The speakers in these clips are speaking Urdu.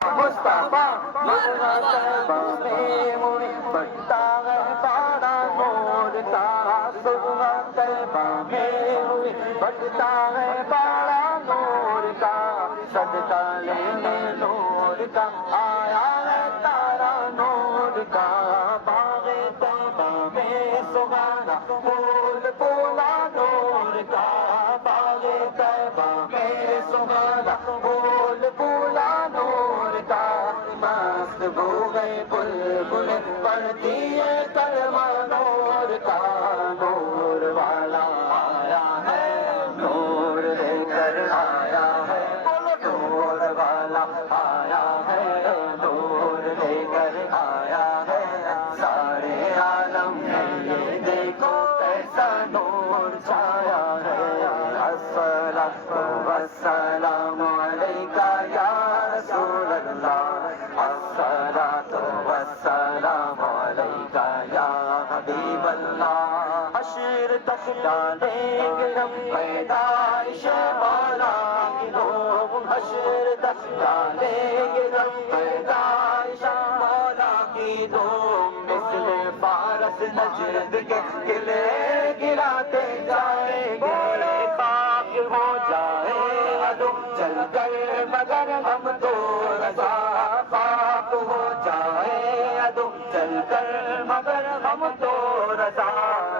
مصطفیٰ مرحبا تیبہ میں بڑھتا ہے بڑا نور کا سبحہ تیبہ میں بڑھتا ہے بڑا نور کا صدقہ لینے نور کا آیا ہے تارا نور کا باغ تیبہ میں سبحانہ پھول پھولا نور کا باغ تیبہ میں سبحانہ پھول پھولا نور کا مست ہو گئے بلبل پڑھتی ہے کلمہ نور کا نور والا آیا ہے نور لے کر آیا ہے نور والا آیا ہے نور لے کر آیا ہے سارے عالم میں یہ دیکھو کیسا نور چھایا ہے الصلاۃ والسلام علیکہ یا رسول اللہ الصلاۃ والسلام علیکہ یا حبیب اللہ حشر تک ڈالیں گے ہم پیدائش مولا کی لوگ حشر تک ڈالیں گے ہم پیدائش مولا کی لوگ مثل فارس نجد کے قلعے گراتے جائیں گے خاک ہو جائے عدو چل کر مگر ہم تو رضا خاک ہو جائے عدو چل کر مگر ہم تو رضا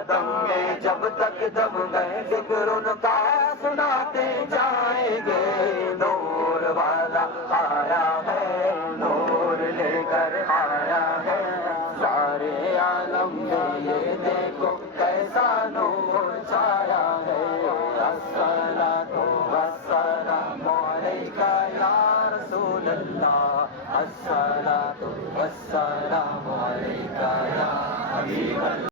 دم میں جب تک دم گئے ذکر ان کا سناتے جائیں گے نور والا آیا ہے نور لے کر آیا ہے سارے عالم میں یہ دیکھو کیسا نور چھایا ہے الصلاۃ والسلام علیکہ یا رسول اللہ الصلاۃ والسلام